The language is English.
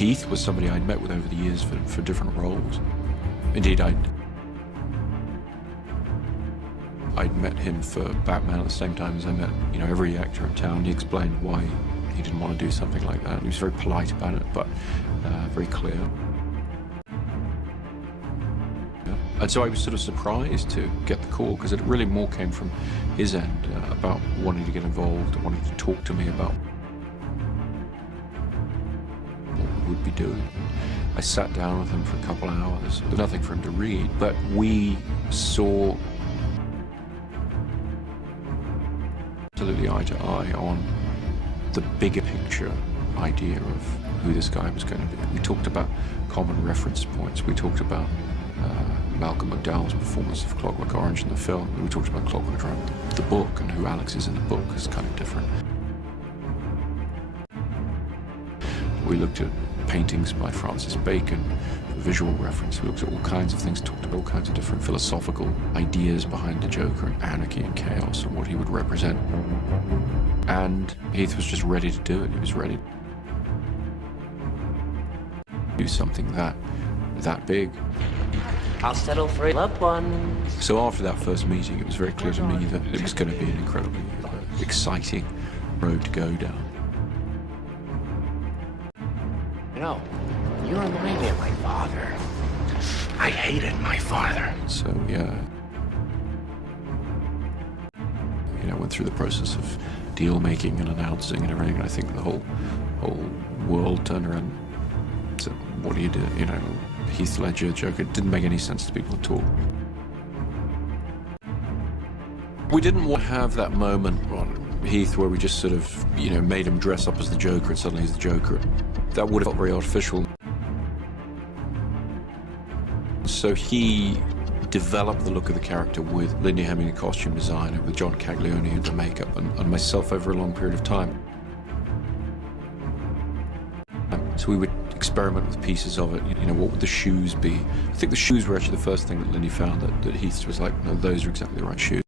Heath was somebody I'd met with over the years for different roles. Indeed, I'd met him for Batman at the same time as I met, every actor in town. He explained why he didn't want to do something like that. He was very polite about it, but very clear. And so I was sort of surprised to get the call, because it really more came from his end about wanting to get involved, wanting to talk to me about what we would be doing. I sat down with him for a couple of hours. There's nothing for him to read, but we saw absolutely eye to eye on the bigger picture idea of who this guy was going to be. We talked about common reference points. We talked about Malcolm McDowell's performance of Clockwork Orange in the film. We talked about Clockwork Orange, the book, and who Alex is in the book is kind of different. We looked at paintings by Francis Bacon for visual reference. We looked at all kinds of things, talked about all kinds of different philosophical ideas behind the Joker and anarchy and chaos and what he would represent. And Heath was just ready to do it. He was ready to do something that big. I'll settle for a loved one. So after that first meeting, it was very clear to me that it was going to be an incredibly exciting road to go down. You remind me of my father. I hated my father. So yeah, went through the process of deal making and announcing and everything. And I think the whole world turned around and said, "What do you do?" Heath Ledger, Joker. It didn't make any sense to people at all. We didn't want to have that moment on Heath where we just sort of, made him dress up as the Joker and suddenly he's the Joker. That would have felt very artificial. So he developed the look of the character with Lindy Hemming, the costume designer, with John Caglione and the makeup, and myself over a long period of time. So we would experiment with pieces of it. What would the shoes be? I think the shoes were actually the first thing that Lindy found that Heath was like, no, those are exactly the right shoes.